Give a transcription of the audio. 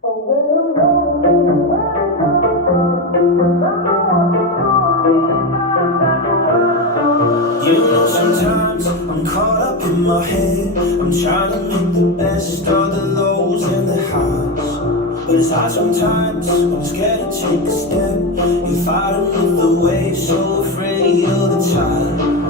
You know, sometimes I'm caught up in my head. I'm trying to make the best of the lows and the highs. But it's hard sometimes when I'm scared to take a step. You're fighting with the waves, so afraid of the tide.